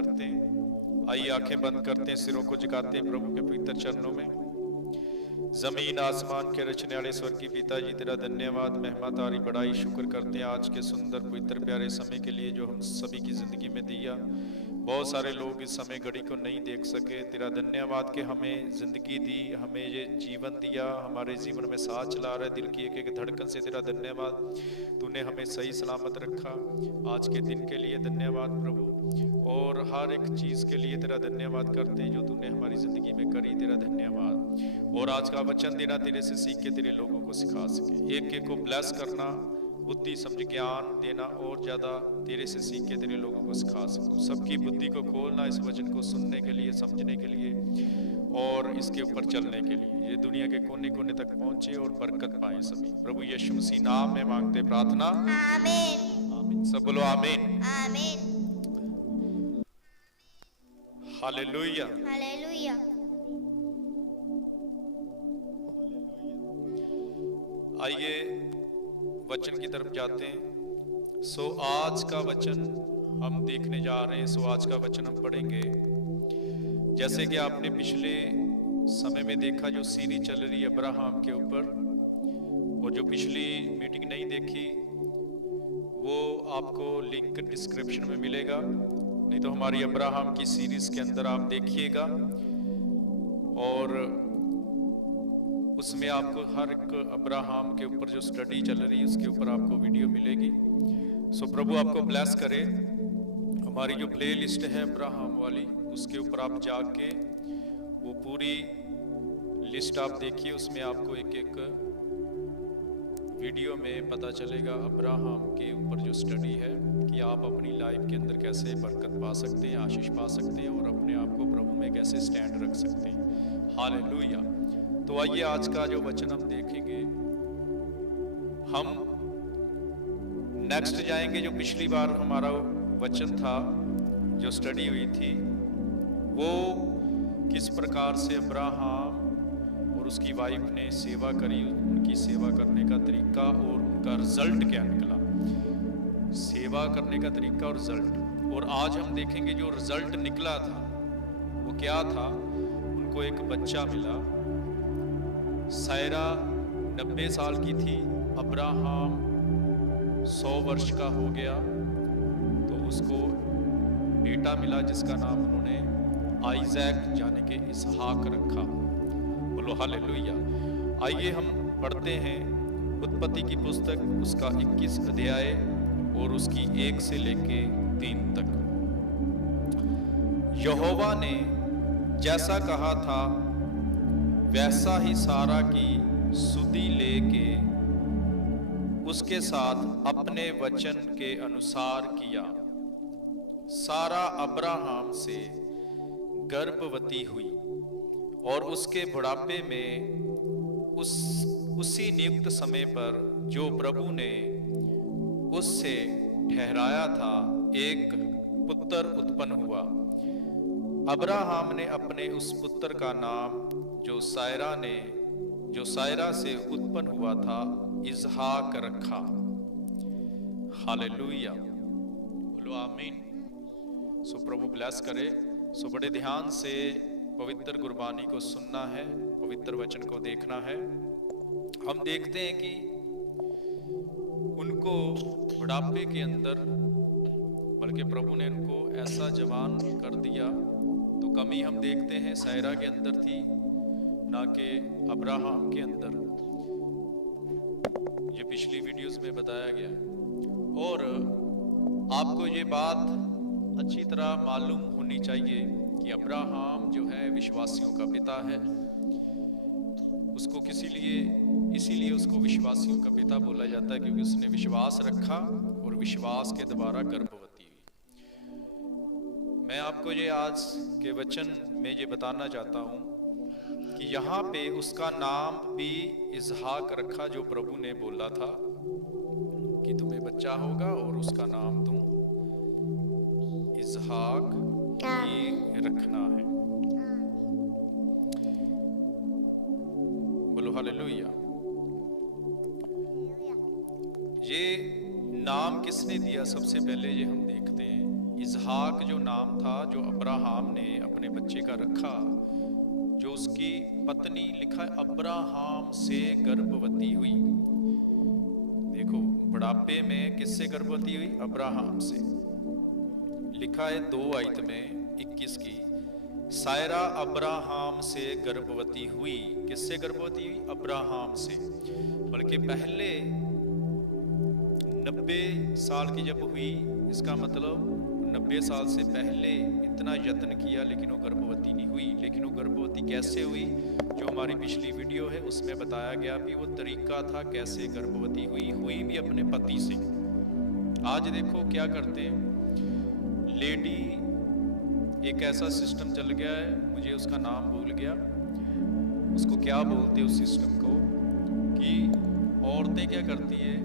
करते हैं। आइए आंखें बंद करते हैं, सिरों को झुकाते हैं प्रभु के पवित्र चरणों में। जमीन आसमान के रचने वाले स्वर्गीय पिता जी, तेरा धन्यवाद, महिमा तारी बड़ाई शुक्र करते हैं आज के सुंदर पवित्र प्यारे समय के लिए जो हम सभी की जिंदगी में दिया। बहुत सारे लोग इस समय घड़ी को नहीं देख सके। तेरा धन्यवाद कि हमें जिंदगी दी, हमें ये जीवन दिया, हमारे जीवन में साथ चला रहा है दिल की एक एक धड़कन से। तेरा धन्यवाद, तूने हमें सही सलामत रखा। आज के दिन के लिए धन्यवाद प्रभु, और हर एक चीज़ के लिए तेरा धन्यवाद करते हैं जो तूने हमारी ज़िंदगी में करी। तेरा धन्यवाद। और आज का वचन देना तेरे से सीख के तेरे लोगों को सिखा सके, एक एक को ब्लेस करना, बुद्धि समझ ज्ञान देना, और ज़्यादा तेरे से सीख के तेरे लोगों को सिखा सकूँ। सबकी बुद्धि को खोलना इस वचन को सुनने के लिए, समझने के लिए और इसके ऊपर चलने के लिए। ये दुनिया के कोने कोने तक पहुँचे और बरकत पाए सभी। प्रभु यीशु मसीह नाम में मांगते प्रार्थना, आमीन आमीन। सब बोलो आमीन आमीन। Hallelujah hallelujah. आइए वचन की तरफ जाते हैं। सो आज का वचन हम देखने जा रहे हैं। सो आज का वचन हम पढ़ेंगे। जैसे कि आपने पिछले समय में देखा जो सीरीज चल रही है अब्राहम के ऊपर, और जो पिछली मीटिंग नहीं देखी वो आपको लिंक डिस्क्रिप्शन में मिलेगा, नहीं तो हमारी अब्राहम की सीरीज के अंदर आप देखिएगा, और उसमें आपको हर एक अब्राहम के ऊपर जो स्टडी चल रही है उसके ऊपर आपको वीडियो मिलेगी। सो प्रभु आपको ब्लेस करे। हमारी जो प्ले लिस्ट है अब्राहम वाली, उसके ऊपर आप जाके वो पूरी लिस्ट आप देखिए। उसमें आपको एक एक वीडियो में पता चलेगा अब्राहम के ऊपर जो स्टडी है कि आप अपनी लाइफ के अंदर कैसे बरकत पा सकते हैं, आशीष पा सकते हैं, और अपने आप को प्रभु में कैसे स्टैंड रख सकते हैं। हालेलुया। तो आइए आज का जो वचन हम देखेंगे, हम नेक्स्ट जाएंगे। जो पिछली बार हमारा वचन था, जो स्टडी हुई थी, वो किस प्रकार से अब्राहम और उसकी वाइफ ने सेवा करी, उनकी सेवा करने का तरीका और उनका रिजल्ट क्या निकला। सेवा करने का तरीका और रिजल्ट। और आज हम देखेंगे जो रिजल्ट निकला था वो क्या था। उनको एक बच्चा मिला। सायरा 90 साल की थी, अब्राहम 100 वर्ष का हो गया, तो उसको बेटा मिला जिसका नाम उन्होंने आइजैक यानी कि इसहाक रखा। बोलो हालेलुया। आइए हम पढ़ते हैं उत्पत्ति की पुस्तक, उसका 21 अध्याय और उसकी 1 से लेके 3 तक। यहोवा ने जैसा कहा था वैसा ही सारा की सुधि लेके उसके साथ अपने वचन के अनुसार किया। सारा अब्राहम से गर्भवती हुई और उसके बुढ़ापे में उसी नियुक्त समय पर जो प्रभु ने उससे ठहराया था, एक पुत्र उत्पन्न हुआ। अब्राहम ने अपने उस पुत्र का नाम जो सायरा से उत्पन्न हुआ था इसहाक रखा। हालेलुया। बोलो आमीन। सो प्रभु ब्लेस करे। सो बड़े ध्यान से पवित्र कुर्बानी को सुनना है, पवित्र वचन को देखना है। हम देखते हैं कि उनको बुढ़ापे के अंदर, बल्कि प्रभु ने उनको ऐसा जवान कर दिया। तो कमी हम देखते हैं सायरा के अंदर थी, ना कि अब्राहम के अंदर। ये पिछली वीडियोस में बताया गया। और आपको ये बात अच्छी तरह मालूम होनी चाहिए कि अब्राहम जो है विश्वासियों का पिता है। उसको इसीलिए उसको विश्वासियों का पिता बोला जाता है, क्योंकि उसने विश्वास रखा और विश्वास के द्वारा गर्भवती हुई। मैं आपको ये आज के वचन में ये बताना चाहता हूँ कि यहाँ पे उसका नाम भी इसहाक रखा, जो प्रभु ने बोला था कि तुम्हें बच्चा होगा और उसका नाम तुम इसहाक ही रखना है। बोलो हालेलुया। ये नाम किसने दिया? सबसे पहले ये हम देखते हैं इसहाक जो नाम था, जो अब्राहम ने अपने बच्चे का रखा, जो उसकी पत्नी लिखा है अब्राहम से गर्भवती हुई। देखो, बुढ़ापे में किससे गर्भवती हुई? अब्राहम से। लिखा है 2 आयत में 21 की, सायरा अब्राहम से गर्भवती हुई। किससे गर्भवती हुई? अब्राहम से। बल्कि पहले 90 साल की जब हुई, इसका मतलब 90 साल से पहले इतना यत्न किया लेकिन वो गर्भवती नहीं हुई। लेकिन वो गर्भवती कैसे हुई? जो हमारी पिछली वीडियो है उसमें बताया गया भी वो तरीका था कैसे गर्भवती हुई भी अपने पति से। आज देखो क्या करते हैं लेडी, एक ऐसा सिस्टम चल गया है, मुझे उसका नाम भूल गया, उसको क्या बोलते उस सिस्टम को, कि औरतें क्या करती है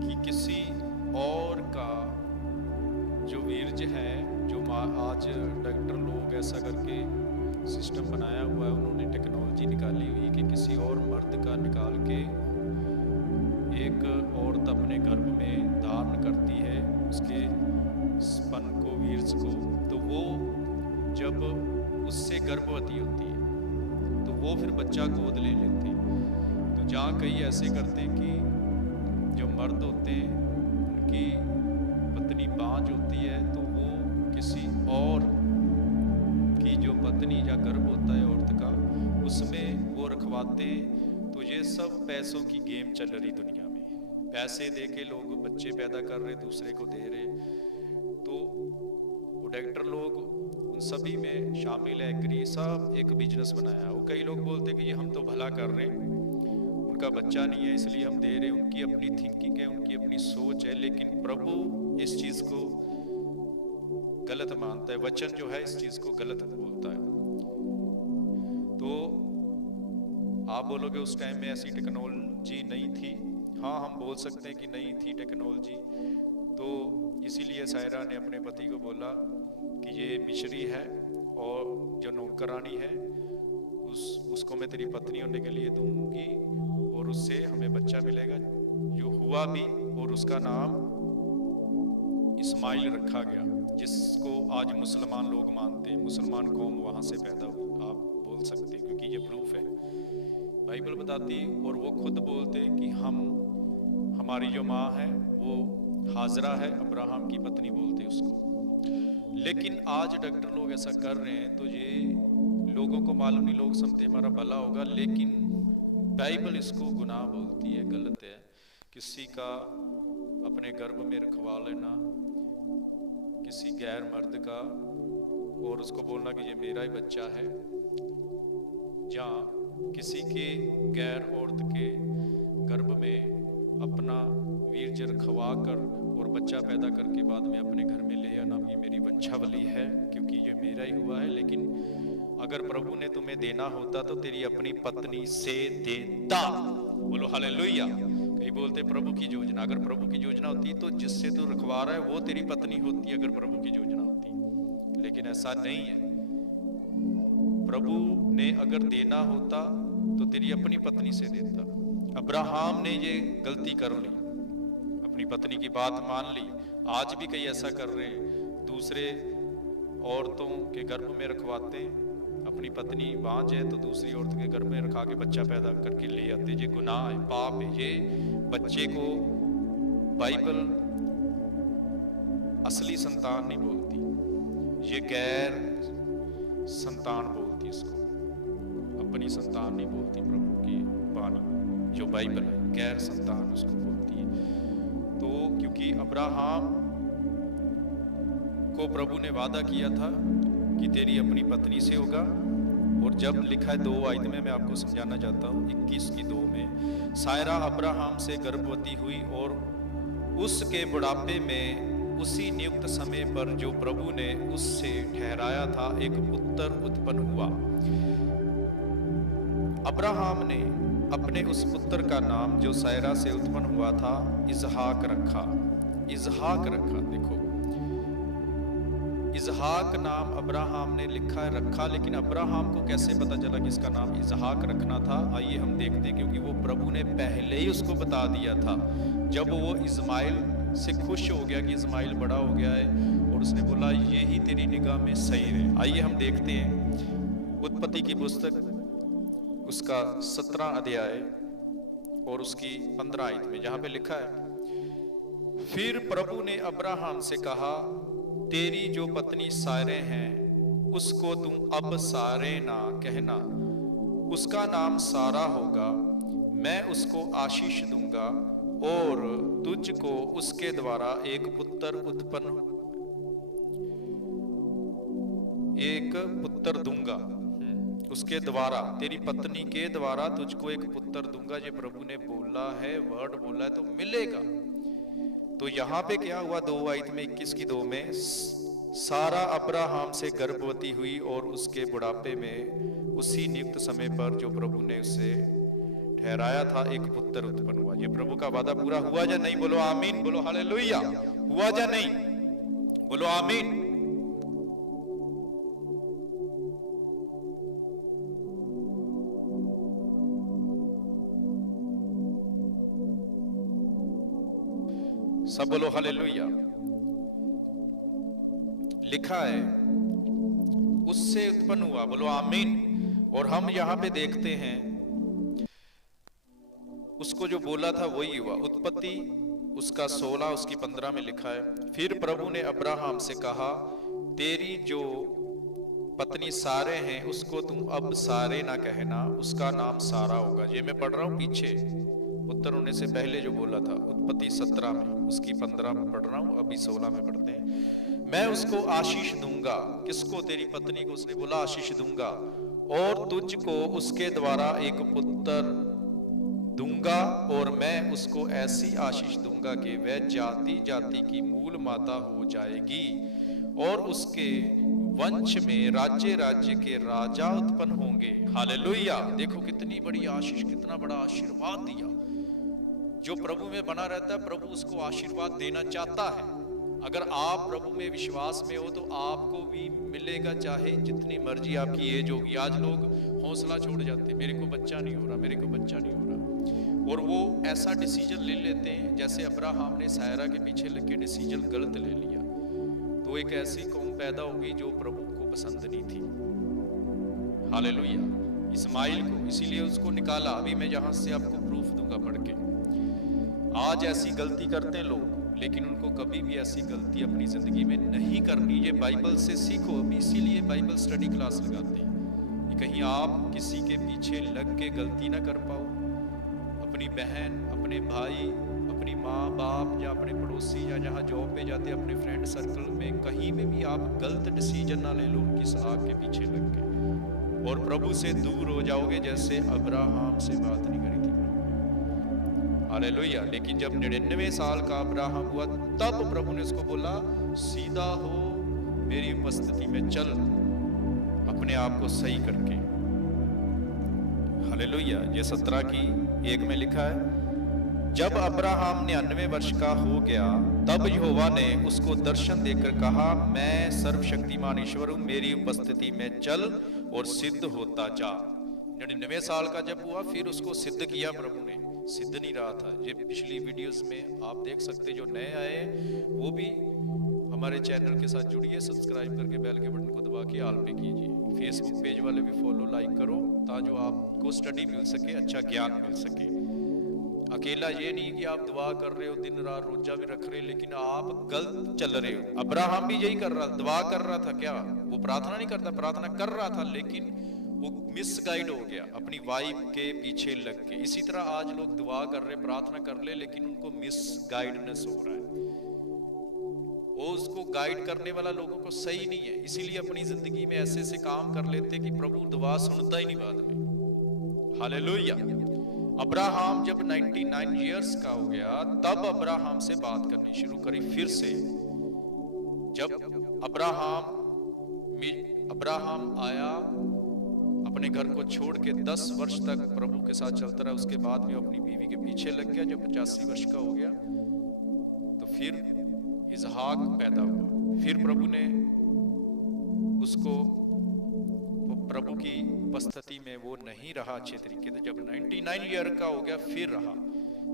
कि किसी और का जो वीर्ज है, जो आज डॉक्टर लोग ऐसा करके सिस्टम बनाया हुआ है, उन्होंने टेक्नोलॉजी निकाली हुई कि किसी और मर्द का निकाल के एक औरत अपने गर्भ में धारण करती है उसके स्पन को, वीर्ज को, तो वो जब उससे गर्भवती होती है तो वो फिर बच्चा गोद ले लेते हैं। तो जहाँ कई ऐसे करते हैं कि जो मर्द होते हैं उनकी पत्नी बांझ होती है तो वो किसी और की जो पत्नी या गर्भ होता है औरत का, उसमें वो रखवाते। तो ये सब पैसों की गेम चल रही दुनिया में, पैसे दे के लोग बच्चे पैदा कर रहे, दूसरे को दे रहे। तो वो डॉक्टर लोग उन सभी में शामिल है, एग्री, सब एक बिजनेस बनाया। वो कई लोग बोलते कि ये हम तो भला कर रहे हैं, उनका बच्चा नहीं है इसलिए हम दे रहे हैं, उनकी अपनी थिंकिंग है, उनकी अपनी सोच है। लेकिन प्रभु इस चीज को गलत मानता है, वचन जो है इस चीज को गलत बोलता है। तो आप बोलोगे उस टाइम में ऐसी टेक्नोलॉजी नहीं थी। हाँ, हम बोल सकते हैं कि नहीं थी टेक्नोलॉजी। तो इसीलिए सायरा ने अपने पति को बोला कि ये मिशरी है और जो नौकरानी है उसको मैं तेरी पत्नी होने के लिए दूंगी और उससे हमें बच्चा मिलेगा। जो हुआ भी, और उसका नाम इस्माइल रखा गया, जिसको आज मुसलमान लोग मानते हैं। मुसलमान कौम वहाँ से पैदा हुई, आप बोल सकते हैं, क्योंकि ये प्रूफ है, बाइबल बताती। और वो खुद बोलते कि हमारी जो माँ है वो हाजरा है, अब्राहम की पत्नी बोलते उसको। लेकिन आज डॉक्टर लोग ऐसा कर रहे हैं तो ये लोगों को मालूम नहीं, लोग समझते हमारा भला होगा, लेकिन बाइबल इसको गुनाह बोलती है, गलत है। किसी का अपने गर्भ में रखवा लेना, किसी गैर मर्द का, और उसको बोलना कि ये मेरा ही बच्चा है, या किसी के गैर औरत के गर्भ में अपना वीर्ज रखवा कर और बच्चा पैदा करके बाद में अपने घर में ले आना, ये मेरी वंशावली है क्योंकि ये मेरा ही हुआ है। लेकिन अगर प्रभु ने तुम्हें देना होता तो तेरी अपनी पत्नी से देता। बोलो हालेलुया। कई बोलते प्रभु की योजना, अगर प्रभु की योजना होती तो जिससे तू रखवा रहा है वो तेरी पत्नी होती, अगर प्रभु की योजना होती। लेकिन ऐसा नहीं है। प्रभु ने अगर देना होता तो तेरी अपनी पत्नी से देता। अब्राहम ने ये गलती कर ली, अपनी पत्नी की बात मान ली। आज भी कई ऐसा कर रहे हैं, दूसरे औरतों के गर्भ में रखवाते, अपनी पत्नी बांझ है तो दूसरी औरत के गर्भ में रखा के बच्चा पैदा करके ले आते। ये गुनाह है, पाप है। ये बच्चे को बाइबल असली संतान नहीं बोलती, ये गैर संतान बोलती, इसको अपनी संतान नहीं बोलती। प्रभु की वाणी जो बाइबल है, गैर संतान उसको बोलती है। तो क्योंकि अब्राहम को प्रभु ने वादा किया था कि तेरी अपनी पत्नी से होगा, और जब लिखा है 2 आयत में, मैं आपको समझाना चाहता हूँ 21 की 2 में, सायरा अब्राहम से गर्भवती हुई और उसके बुढ़ापे में उसी नियुक्त समय पर जो प्रभु ने उससे ठहराया था एक पुत्र उत्पन्न हुआ। अब्राहम ने अपने उस पुत्र का नाम जो सायरा से उत्पन्न हुआ था इसहाक रखा। इसहाक रखा। देखो, इसहाक नाम अब्राहम ने रखा, लेकिन अब्राहम को कैसे पता चला कि इसका नाम इसहाक रखना था? आइए हम देखते हैं, क्योंकि वो प्रभु ने पहले ही उसको बता दिया था। जब वो इस्माइल से खुश हो गया कि इस्माइल बड़ा हो गया है, और उसने बोला ये ही तेरी निगाह में सही है। आइए हम देखते हैं उत्पत्ति की पुस्तक उसका 17 अध्याय और उसकी 15 आयत में, जहां पे लिखा है, फिर प्रभु ने अब्राहम से कहा, तेरी जो पत्नी सारे हैं उसको तुम अब सारे ना कहना, उसका नाम सारा होगा। मैं उसको आशीष दूंगा और तुझको उसके द्वारा एक पुत्र दूंगा। उसके द्वारा, तेरी पत्नी के द्वारा तुझको एक पुत्र दूंगा। ये प्रभु ने बोला है, वर्ड बोला है तो मिलेगा। तो यहाँ पे क्या हुआ, 2 आयत में 21 की 2 में, सारा अब्राहम से गर्भवती हुई और उसके बुढ़ापे में उसी नियुक्त समय पर जो प्रभु ने उसे ठहराया था एक पुत्र उत्पन्न हुआ। ये प्रभु का वादा पूरा हुआ या नहीं? बोलो आमीन, बोलो हालेलुया। हुआ या नहीं? बोलो आमीन। सब बोलो हालेलुया। लिखा है उससे उत्पन्न हुआ, बोलो आमीन। और हम यहां पे देखते हैं उसको जो बोला था वही हुआ। उत्पत्ति उसका 16 उसकी 15 में लिखा है, फिर प्रभु ने अब्राहम से कहा, तेरी जो पत्नी सारे हैं उसको तुम अब सारे ना कहना, उसका नाम सारा होगा। ये मैं पढ़ रहा हूं पीछे, पुत्र होने से पहले जो बोला था, उत्पत्ति 17 में उसकी 15 में पढ़ रहा हूं, अभी 16 में पढ़ते हैं। मैं उसको आशीष दूंगा। किसको? तेरी पत्नी को उसने बोला आशीष दूंगा, और तुझको उसके द्वारा एक पुत्र दूंगा, और मैं उसको ऐसी आशीष दूंगा कि वह जाति जाति की मूल माता हो जाएगी, और उसके वंश में राज्य राज्य के राजा उत्पन्न होंगे। हालेलुया। देखो कितनी बड़ी आशीष, कितना बड़ा आशीर्वाद दिया। जो प्रभु में बना रहता है, प्रभु उसको आशीर्वाद देना चाहता है। अगर आप प्रभु में विश्वास में हो तो आपको भी मिलेगा, चाहे जितनी मर्जी आपकी एज होगी। आज लोग हौसला छोड़ जाते हैं, मेरे को बच्चा नहीं हो रहा, मेरे को बच्चा नहीं हो रहा, और वो ऐसा डिसीजन ले लेते हैं जैसे अब्राहम ने सायरा के पीछे लग के डिसीजन गलत ले लिया, तो एक ऐसी कौम पैदा होगी जो प्रभु को पसंद नहीं थी। हालेलुया। इस्माइल को इसीलिए उसको निकाला। अभी मैं यहां से आपको प्रूफ दूंगा पढ़ के। आज ऐसी गलती करते हैं लोग, लेकिन उनको कभी भी ऐसी गलती अपनी जिंदगी में नहीं करनी। ये बाइबल से सीखो, अभी इसीलिए बाइबल स्टडी क्लास लगाते हैं कि कहीं आप किसी के पीछे लग के गलती ना कर पाओ। अपनी बहन, अपने भाई, अपनी माँ बाप या अपने पड़ोसी या जहाँ जॉब पे जाते अपने फ्रेंड सर्कल में, कहीं में भी आप गलत डिसीजन ना ले लो उनकी सलाह के पीछे लग के, और प्रभु से दूर हो जाओगे, जैसे अब्राहम से बात नहीं करी थी। हालेलुया। लेकिन जब 99 साल का अब्राहम हुआ तब प्रभु ने उसको बोला, सीधा हो, मेरी उपस्थिति में चल, अपने आप को सही करके। हालेलुया। ये 17 की 1 में लिखा है, जब अब्राहम 99 वर्ष का हो गया तब यहोवा ने उसको दर्शन देकर कहा, मैं सर्वशक्तिमान ईश्वर हूं, मेरी उपस्थिति में चल और सिद्ध होता जा। 99 साल का जब हुआ फिर उसको सिद्ध किया प्रभु ने। सिद्ध नहीं रहा था। ये पिछली वीडियोस में आप देख सकते, जो नए आए वो भी हमारे चैनल के साथ जुड़िए, सब्सक्राइब करके बेल के बटन को दबा के ऑल पे कीजिए। फेसबुक पेज वाले भी फॉलो लाइक करो, ताकि आपको स्टडी मिल सके, अच्छा ज्ञान मिल सके। अकेला ये नहीं कि आप दुआ कर रहे हो, दिन रात रोजा भी रख रहे हो, लेकिन आप गलत चल रहे हो। अब्राहम भी यही कर रहा, दुआ कर रहा था, क्या वो प्रार्थना नहीं करता? प्रार्थना कर रहा था, लेकिन वो मिसगाइड हो गया अपनी वाइफ के पीछे लग के। इसी तरह आज लोग दुआ कर रहे, प्रार्थना कर ले, लेकिन उनको मिसगाइडनेस हो रहा है। वो उसको गाइड करने वाला लोगों को सही नहीं है, इसीलिए अपनी जिंदगी में ऐसे ऐसे काम कर लेते कि प्रभु दुआ सुनता ही नहीं बाद में। हालेलुया। अब्राहम जब 99 इयर्स का हो गया तब अब्राहम से बात करनी शुरू करी फिर से। जब अब्राहम आया, अपने घर को छोड़ के 10 वर्ष तक प्रभु के साथ चलता रहा। उसके बाद में अपनी बीवी के पीछे लग गया। जब 85 वर्ष का हो गया तो फिर इसहाक पैदा हुआ। फिर प्रभु ने उसको, प्रभु की उपस्थिति में वो नहीं रहा अच्छे तरीके से। जब 99 ईयर का हो गया फिर रहा,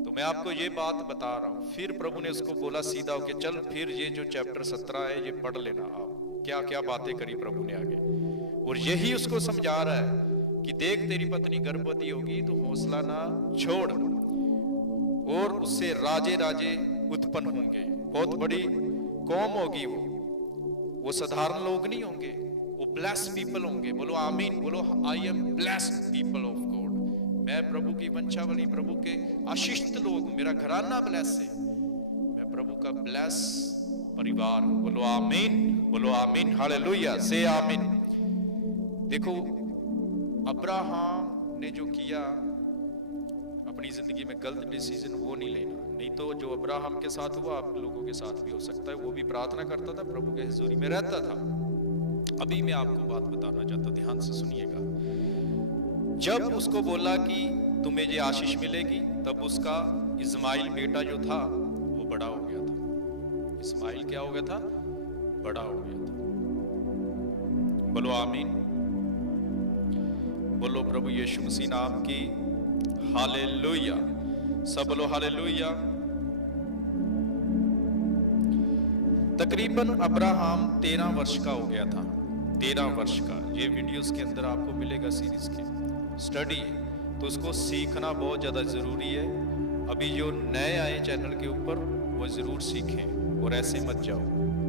तो तो मैं आपको ये बात बता रहा हूं। फिर प्रभु ने उसको बोला सीधा होके, चल फिर ये जो चैप्टर 17 है ये पढ़ लेना आप, क्या क्या बातें करी प्रभु ने आगे। और यही उसको समझा रहा है कि देख तेरी पत्नी गर्भवती होगी तो हौसला ना छोड़, और उससे राजे राजे उत्पन्न होंगे, बहुत बड़ी कौम होगी वो साधारण लोग नहीं होंगे, वो ब्लेस्ड पीपल होंगे। बोलो आमीन, बोलो I am blessed people of God. मैं प्रभु की वंशावली, प्रभु के आशीषित लोग, मेरा घराना ब्लेस है, मैं प्रभु का ब्लेस परिवार। बोलो आमीन, बोलो आमीन, हालेलुया से आमीन। देखो अब्राहम ने जो किया अपनी जिंदगी में गलत डिसीजन वो नहीं लेना, नहीं तो जो अब्राहम के साथ हुआ आप लोगों के साथ भी हो सकता है। वो भी प्रार्थना करता था, प्रभु के हुजूरी में रहता था। अभी मैं आपको बात बताना चाहता हूं, ध्यान से सुनिएगा। जब उसको बोला कि तुम्हें ये आशीष मिलेगी, तब उसका इस्माइल बेटा जो था वो बड़ा हो गया था। इस्माइल क्या हो गया था? बड़ा हो गया था। बोलो आमीन, बोलो प्रभु यीशु मसीह नाम की हालेलुया, सब बोलो हालेलुया। तकरीबन अब्राहम 13 वर्ष का हो गया था, 13 वर्ष का। ये वीडियोस के अंदर आपको मिलेगा, सीरीज के स्टडी, तो उसको सीखना बहुत ज़्यादा ज़रूरी है। अभी जो नए आए चैनल के ऊपर वो ज़रूर सीखें और ऐसे मत जाओ।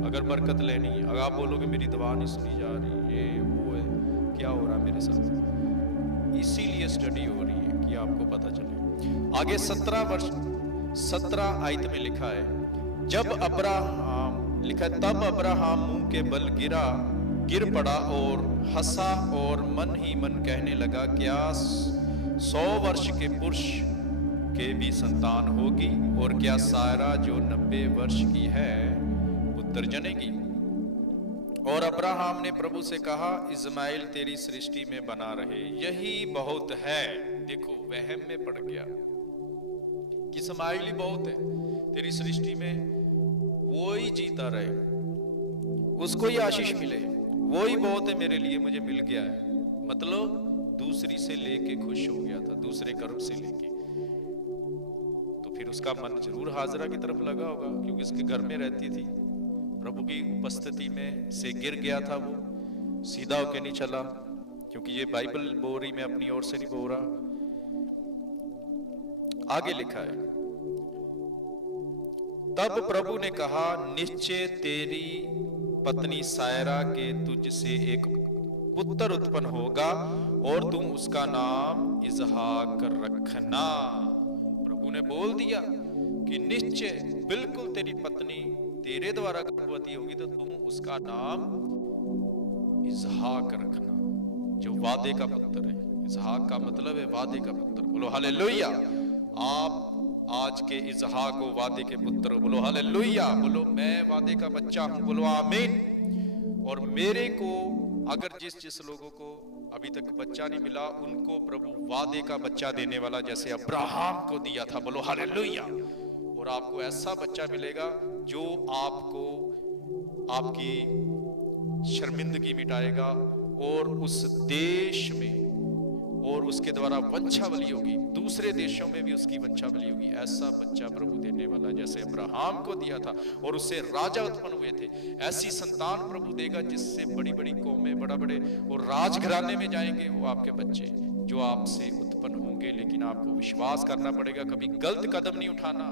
अगर बरकत लेनी है, अगर आप बोलोगे मेरी दवा नहीं सुनी जा रही, ये वो है, क्या हो रहा है मेरे साथ, इसीलिए स्टडी हो रही है कि आपको पता चले। आगे 17 आयत में लिखा है, जब अब्राहम, लिखा है तब अब्राहम मुंह के बल गिर पड़ा और हंसा और मन ही मन कहने लगा, क्या 100 वर्ष के पुरुष के भी संतान होगी, और क्या सारा जो 90 वर्ष की है पुत्र जनेगी। और अब्राहम ने प्रभु से कहा, इस्माइल तेरी सृष्टि में बना रहे, यही बहुत है। देखो वहम में पड़ गया कि इस्माइल ही बहुत है तेरी सृष्टि में, वो ही जीता रहे, उसको ही आशीष मिले, वो ही बहुत है मेरे लिए, मुझे मिल गया है। मतलब दूसरी से लेके खुश हो गया था, दूसरे गर्भ से लेके। तो फिर उसका मन जरूर हाजरा की तरफ लगा होगा, क्योंकि उसके घर में रहती थी, प्रभु की उपस्थिति में से गिर गया था वो, सीधा होके नहीं चला, क्योंकि ये बाइबल बोल रही, मैं अपनी ओर से नहीं बोल रहा। आगे लिखा है, तब प्रभु ने कहा, निश्चय तेरी पत्नी सायरा के तुझसे एक पुत्र उत्पन्न होगा और तुम उसका नाम इसहाक रखना। प्रभु ने बोल दिया कि निश्चय बिल्कुल तेरी पत्नी तेरे द्वारा गर्भवती होगी तो तुम उसका नाम इसहाक रखना, जो वादे का पुत्र है। इसहाक का मतलब है वादे का पुत्र। बोलो हालेलुया। आप आज के इसहाक को वादे के पुत्र, बोलो हालेलुया। बोलो मैं वादे का बच्चा हूं, बोलो आमीन। और मेरे को अगर जिस लोगों को अभी तक बच्चा नहीं मिला, उनको प्रभु वादे का बच्चा देने वाला, जैसे अब्राहम को दिया था, बोलो हालेलुया। और आपको ऐसा बच्चा मिलेगा जो आपको आपकी शर्मिंदगी मिटाएगा और उस देश में, और उसके द्वारा वंशावली होगी, दूसरे देशों में भी उसकी वंशावली होगी। ऐसा बच्चा प्रभु देने वाला, जैसे अब्राहम को दिया था और उससे राजा उत्पन्न हुए थे, ऐसी संतान प्रभु देगा जिससे बड़ी बड़ी कौमें, बड़ा बड़े और राजघराने में जाएंगे वो आपके बच्चे, जो आपसे उत्पन्न होंगे। लेकिन आपको विश्वास करना पड़ेगा, कभी गलत कदम नहीं उठाना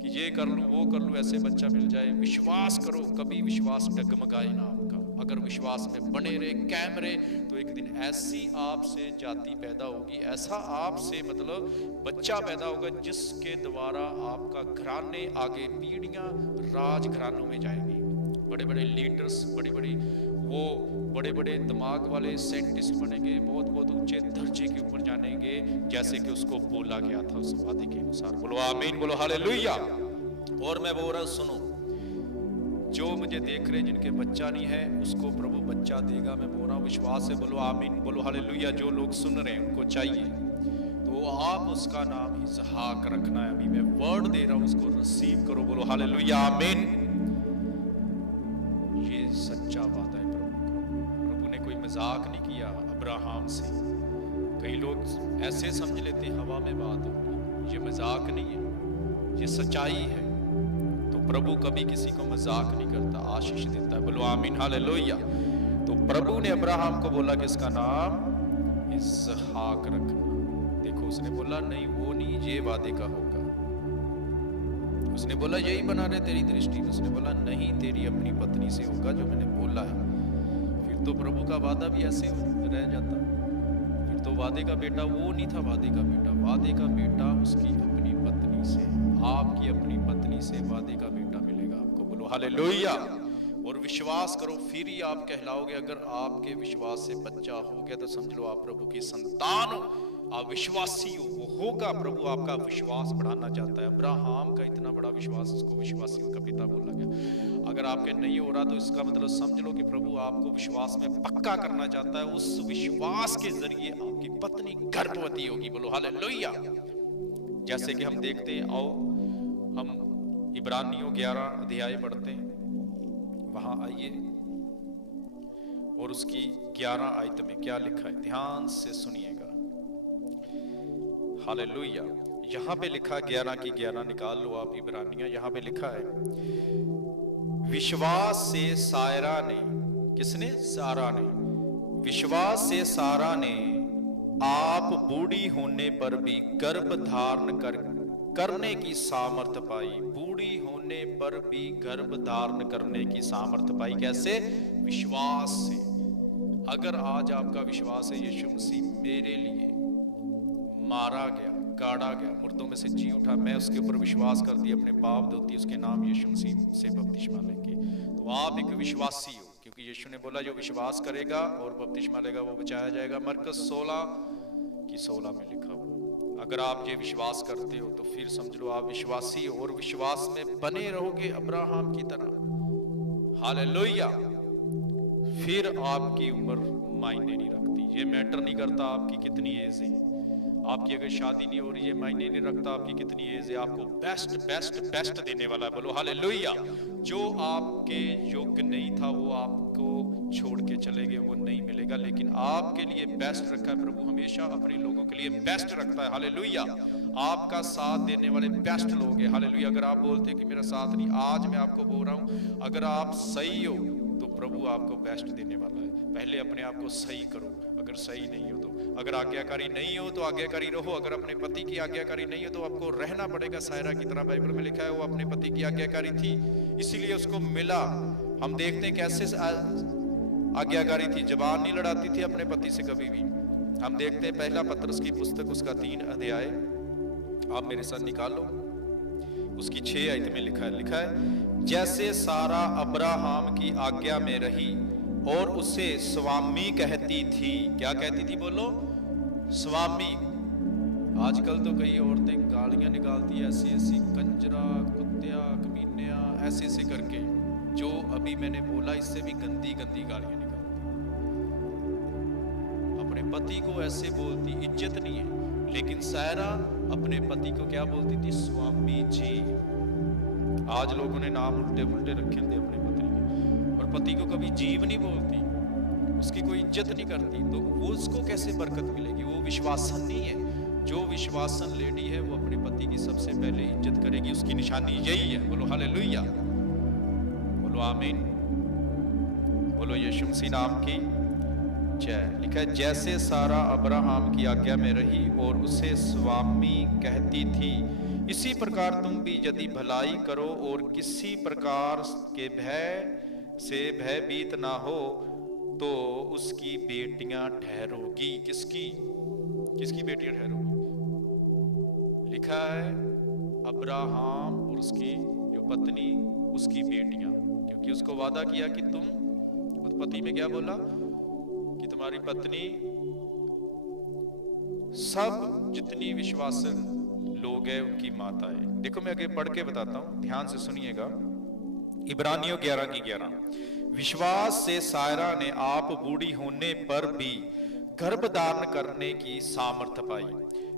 कि ये कर लूं वो कर लूं ऐसे बच्चा मिल जाए। विश्वास करो, कभी विश्वास डगमगाए ना आपका। अगर विश्वास में बने रहे, कायम रहे, तो एक दिन ऐसी आपसे जाति पैदा होगी, ऐसा आपसे मतलब बच्चा पैदा होगा जिसके द्वारा आपका घराने आगे पीढ़ियां राजघरानों में जाएंगी। बड़े बड़े लीडर्स, बड़े बड़े दिमाग वाले साइंटिस्ट बनेंगे, बहुत बहुत ऊंचे दर्जे के ऊपर जानेंगे, जैसे कि उसको बोला गया था उस वादे के अनुसार। बोलो आमीन, बोलो हालेलुया। और मैं बोल रहा, सुनो, जो मुझे देख रहे जिनके बच्चा नहीं है उसको प्रभु बच्चा देगा। मैं बोल रहा हूँ, विश्वास है, बोलो आमीन, बोलो हालेलुया। जो लोग सुन रहे हैं उनको चाहिए तो आप उसका नाम इसहाक रखना है। अभी मैं वर्ड दे रहा हूँ, उसको रिसीव करो, बोलो हालेलुया, आमीन। ये सच्चा वादा है प्रभु का। प्रभु ने कोई मजाक नहीं किया अब्राहम से। कई लोग ऐसे समझ लेते हवा में बात हो रही, ये मजाक नहीं है, ये सच्चाई है। तो प्रभु कभी किसी को मजाक नहीं करता, आशीष देता है। बोलो आमीन, हालेलुया। तो प्रभु ने अब्राहम को बोला कि इसका नाम इसहाक रखना। देखो उसने बोला नहीं वो नहीं, ये वादे का होगा। उसने बोला यही बना रहे तेरी दृष्टि में, उसने बोला नहीं तेरी अपनी पत्नी से होगा जो मैंने बोला है। फिर तो प्रभु का वादा भी ऐसे रह जाता। फिर तो वादे का बेटा वो नहीं था, वादे का बेटा, वादे का बेटा उसकी अपनी पत्नी से, आपकी अपनी पत्नी से वादे का बेटा मिलेगा आपको। बोलो हालेलुया। और विश्वास करो फिर ही आप कहलाओगे। अगर आपके विश्वास से बच्चा हो गया तो समझ लो आप प्रभु की संतान हो, आप विश्वासी हो। वो होगा, प्रभु आपका विश्वास बढ़ाना चाहता है। अब्राहम का इतना बड़ा विश्वास, उसको विश्वासियों का पिता बोला गया। अगर आपके नहीं हो रहा तो इसका मतलब समझ लो कि प्रभु आपको विश्वास में पक्का करना चाहता है। उस विश्वास के जरिए आपकी पत्नी गर्भवती होगी। बोलो हालेलुया। जैसे कि हम देखते हैं, आओ हम इब्रानियों 11 अध्याय पढ़ते हैं, वहां आइए और उसकी 11 आयत में क्या लिखा है, ध्यान से सुनिएगा। हालेलुया। यहां पे लिखा 11 की 11 निकाल लो आप इब्रानियां। यहां पे लिखा है विश्वास से सारा ने, किसने? सारा ने। विश्वास से सारा ने आप बूढ़ी होने पर भी गर्भ धारण करने की सामर्थ पाई। बूढ़ी होने पर भी गर्भ धारण करने की सामर्थ पाई। कैसे? विश्वास से। अगर आज आपका विश्वास है यीशु मसीह मेरे लिए मारा गया, गाड़ा गया, मुर्दों में से जी उठा, मैं उसके ऊपर विश्वास कर दिया, अपने पाप धोती, उसके नाम यीशु मसीह से बपतिस्मा लेके, तो आप एक विश्वासी हो। क्योंकि यीशु ने बोला जो विश्वास करेगा और बपतिस्मा लेगा वो बचाया जाएगा। मरकस 16:16 में लिखा हुआ। अगर आप ये विश्वास करते हो तो फिर समझ लो आप विश्वासी हो और विश्वास में बने रहोगे अब्राहम की तरह। हालेलुया। फिर आपकी उम्र मायने नहीं रखती। ये मैटर नहीं करता आपकी कितनी एज है। आपकी अगर शादी नहीं हो रही है, मायने नहीं रखता आपकी कितनी एज है। आपको बेस्ट बेस्ट बेस्ट देने वाला है। बोलो हालेलुया। जो आपके योग्य नहीं था वो आपको छोड़ के चले गए, वो नहीं मिलेगा, लेकिन आपके लिए बेस्ट रखा है प्रभु। हमेशा अपने लोगों के लिए बेस्ट रखता है। हालेलुया। आपका साथ देने वाले बेस्ट लोग हैं। हालेलुया। अगर आप बोलते हैं कि मेरा साथ नहीं, आज मैं आपको बोल रहा हूं, अगर आप सही हो तो प्रभु आपको बेस्ट देने वाला है। पहले अपने आप को सही करो। अगर सही नहीं हो तो, अगर आज्ञाकारी नहीं हो तो आज्ञाकारी रहो। अगर अपने पति की आज्ञाकारी नहीं हो तो आपको रहना पड़ेगा सायरा की तरह। बाइबल में लिखा है वो अपने पति की आज्ञाकारी थी, इसीलिए उसको मिला। हम देखते हैं कैसे आज्ञाकारी थी, जबान नहीं लड़ाती थी अपने पति से कभी भी। हम देखते हैं पहला पत्रस की पुस्तक उसका 3 अध्याय, आप मेरे साथ निकाल लो, उसकी 6 आयत में लिखा है जैसे सारा अब्राहम की आज्ञा में रही और उसे स्वामी कहती थी। क्या कहती थी? बोलो स्वामी। आजकल तो कई औरतें गालियां निकालती है ऐसी ऐसी, कंजरा, कुत्तिया, कमीनिया, ऐसे ऐसे करके, जो अभी मैंने बोला इससे भी गंदी गंदी गालियां निकालती। अपने पति को ऐसे बोलती, इज्जत नहीं है। लेकिन सायरा अपने पति को क्या बोलती थी? स्वामी जी। आज लोगों ने नाम उल्टे उल्टे रखे थे अपने पति के, और पति को कभी जीव नहीं बोलती, उसकी कोई इज्जत नहीं करती, तो वो उसको कैसे बरकत मिलेगी? वो विश्वासन नहीं है। जो विश्वासन लेडी है वो अपने पति की सबसे पहले इज्जत करेगी, उसकी निशानी यही है। बोलो हालेलुया, बोलो आमीन, बोलो यीशु मसीह नाम की जय। लिखा है जैसे सारा अब्राहम की आज्ञा में रही और उसे स्वामी कहती थी, इसी प्रकार तुम भी यदि भलाई करो और किसी प्रकार के भय से भयभीत ना हो तो उसकी बेटियां ठहरोगी। किसकी बेटियां ठहरोगी? लिखा है अब्राहम और उसकी जो पत्नी, उसकी बेटियां, क्योंकि उसको वादा किया कि तुम, उस पति में क्या बोला कि तुम्हारी पत्नी सब जितनी विश्वासन लोग हैं उनकी माता है। देखो मैं आगे पढ़ के बताता हूं, ध्यान से सुनिएगा। इब्रानियों 11 की 11, विश्वास से सायरा ने आप बूढ़ी होने पर भी गर्भ धारण करने की सामर्थ पाई,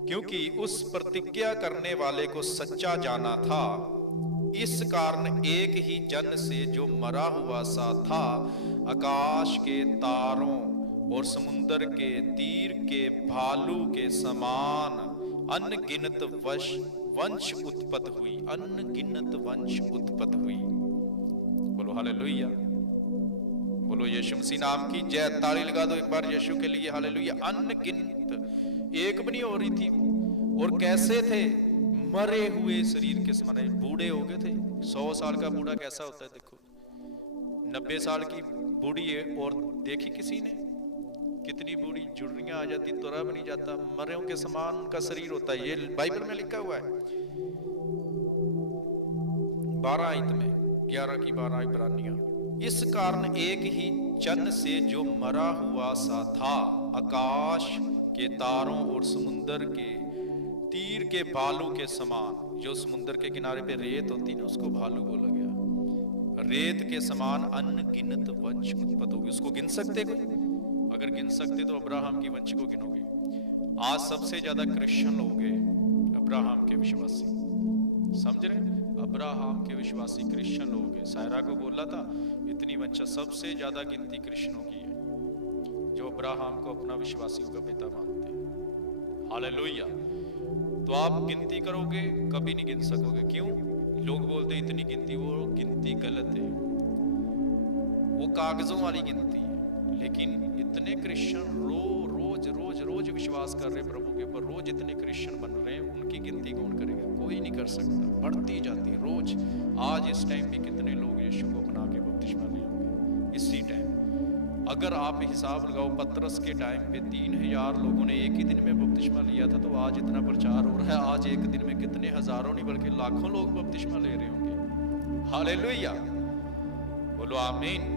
क्योंकि उस प्रतिज्ञा करने वाले को सच्चा जाना था। इस कारण एक ही जन से जो मरा हुआ सा था, आकाश के तारों और समुद्र के तीर के भालू के समान अनगिनत वंश उत्पत्त हुई, अनगिनत वंश उत्पत्त हुई। बोलो हालेलुया, बोलो यीशु मसीह नाम की जय। ताली लगा दो एक बार यीशु के लिए, हालेलुया। अनगिनत, एक भी नहीं हो रही थी वो। और कैसे थे? मरे हुए शरीर के समान, बूढ़े हो गए थे। 100 साल का बूढ़ा कैसा होता है देखो, 90 साल की बूढ़ी है और देखी किसी ने कितनी बूढ़ी जुड़नियां आ जाती, तुरा भी नहीं जाता, मरे के समान उनका शरीर होता है। ये बाइबल में लिखा हुआ है 12 आयत में, 11 की 12 इब्रानियां। इस कारण एक ही जन से जो मरा हुआ सा था, आकाश के तारों और समुद्र के तीर के भालू के समान, जो समुद्र के किनारे पे रेत होती ना उसको भालू बोला गया, रेत के समान अनगिनत वंश उत्पत्त होगी। उसको गिन सकते कोई? अगर गिन सकते तो अब्राहम की वंश को गिनोगे। आज सबसे ज्यादा क्रिश्चियन लोग हैं अब्राहम के विश्वासी, समझ रहे? अब्राहम के विश्वासी क्रिश्चियन लोग हैं। सायरा को बोला था इतनी वंशा, सबसे ज्यादा गिनती क्रिश्चियनों की है जो अब्राहम को अपना विश्वासियों का पिता मानते हैं। हालेलुया। तो आप गिनती करोगे कभी नहीं गिन सकोगे। क्यों? लोग बोलते हैं इतनी गिनती, वो गिनती गलत है, वो कागजों वाली गिनती है। लेकिन इतने क्रिश्चियन रोज विश्वास कर रहे हैं प्रभु के ऊपर, रोज इतने क्रिश्चियन बन रहे हैं, उनकी गिनती कौन करेगा? कोई नहीं कर सकता, बढ़ती जाती है रोज। आज इस टाइम भी कितने लोग यीशु को अपना के बपतिस्मा लिए होंगे इसी टाइम। अगर आप हिसाब लगाओ, पतरस के टाइम पे 3000 लोगों ने एक ही दिन में बपतिस्मा लिया था, तो आज इतना प्रचार हो रहा है, आज एक दिन में कितने हजारों नहीं बल्कि लाखों लोग बपतिस्मा ले रहे होंगे। हालेलुया, बोलो आमीन।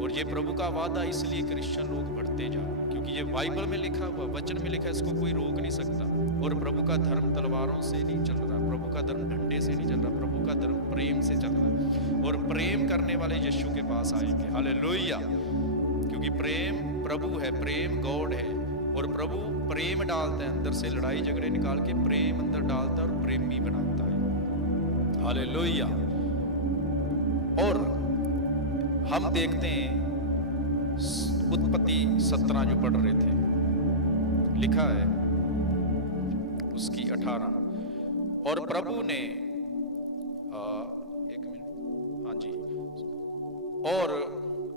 और ये प्रभु का वादा, इसलिए क्रिश्चियन लोग बढ़ते जा, क्योंकि ये बाइबल में लिखा हुआ, वचन में लिखा है, इसको कोई रोक नहीं सकता। और प्रभु का धर्म तलवारों से नहीं चल रहा, प्रभु का धर्म डंडे से नहीं चल रहा, प्रभु का धर्म प्रेम से चल रहा। और प्रेम करने वाले यीशु के पास आएंगे। हालेलुया, क्योंकि प्रेम प्रभु है, प्रेम गॉड है। और प्रभु प्रेम डालता है अंदर से, लड़ाई झगड़े निकाल के प्रेम अंदर डालता है और प्रेमी बनाता है। हालेलुया। और हम देखते हैं उत्पत्ति 17 जो पढ़ रहे थे, लिखा है उसकी 18, और प्रभु ने एक मिनट, हाँ जी, और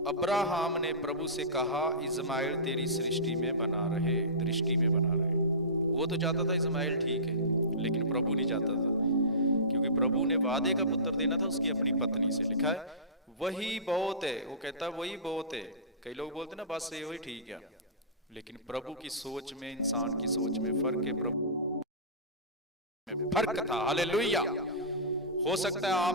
अब्राहम ने प्रभु से कहा इस्माइल तेरी सृष्टि में बना रहे, दृष्टि में बना रहे। वो तो चाहता था इस्माइल, ठीक है, लेकिन प्रभु नहीं चाहता था, क्योंकि प्रभु ने वादे का पुत्र देना था उसकी अपनी पत्नी से। लिखा है वही बहुत है, वो कहता वही बहुत है। कई लोग बोलते ना बस ये वही ठीक है, लेकिन प्रभु की सोच में, इंसान की सोच में फर्क है, प्रभु में फर्क था। हालेलुया। हो सकता है आप